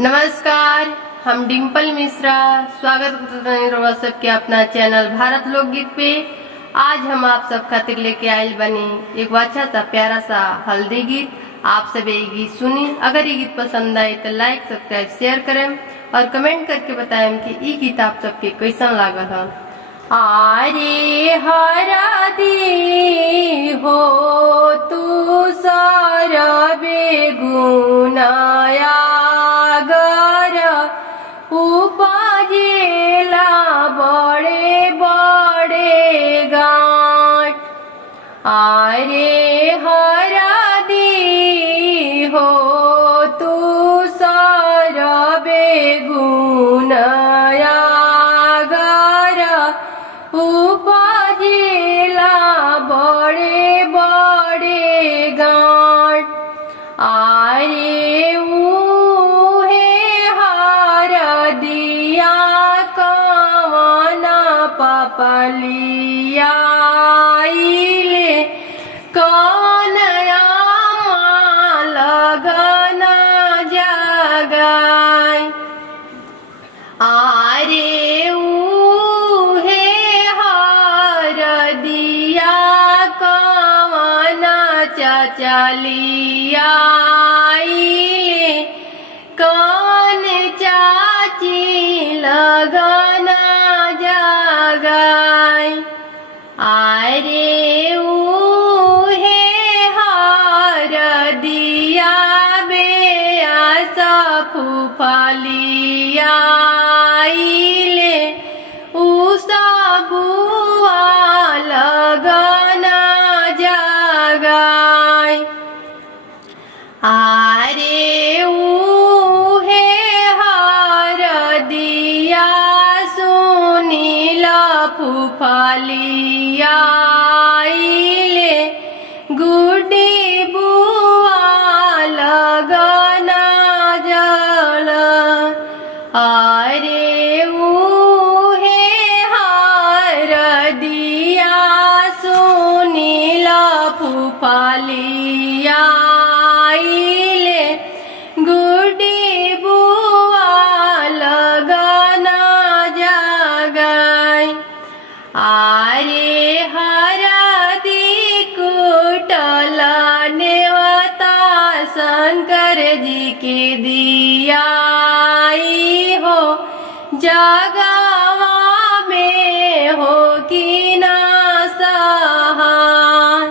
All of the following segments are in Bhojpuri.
नमस्कार, हम डिम्पल मिश्रा स्वागत करते हैं सबके अपना चैनल भारत लोकगीत पे। आज हम आप सब खातिर लेके आयल बनी एक अच्छा सा प्यारा सा हल्दी गीत। आप सब ये गीत सुनी, अगर ये गीत पसंद आए तो लाइक सब्सक्राइब शेयर करें और कमेंट करके बताएं कि ये गीत आप सबके कैसन लागल है। आरे हरा दी हो तू सारा बेगुनाया उपजेला बड़े बड़े गांठ। आरे हरा दी हो तू सारा बेगुनाया उपजेला बड़े बड़े गांठ। आरे पलिया कौनया लगना जगाई। आरे उहे हर दिया कवना चचलिया कौन चाची लगना जगाई। आरे उहे हर दिया बेआस फुफलिया उसबुआ लगना जगाई। आरे उहे हर दिया सुनीला फुफलिया गुड्डी बुआ लगना जल। आरे उहे हर दिया सुनीला फुफलिया गुड्डी बुआ लगना जगाई। आरे हरदी कुटल नेवता शंकर जी के दिया हो जगवा में हो कि ना सहाय।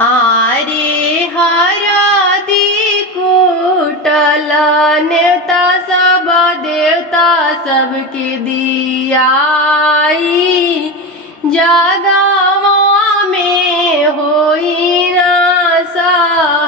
आरे हरदी कुटल नेता सब देवता सबके दिया जगवा में होई ना सहाय।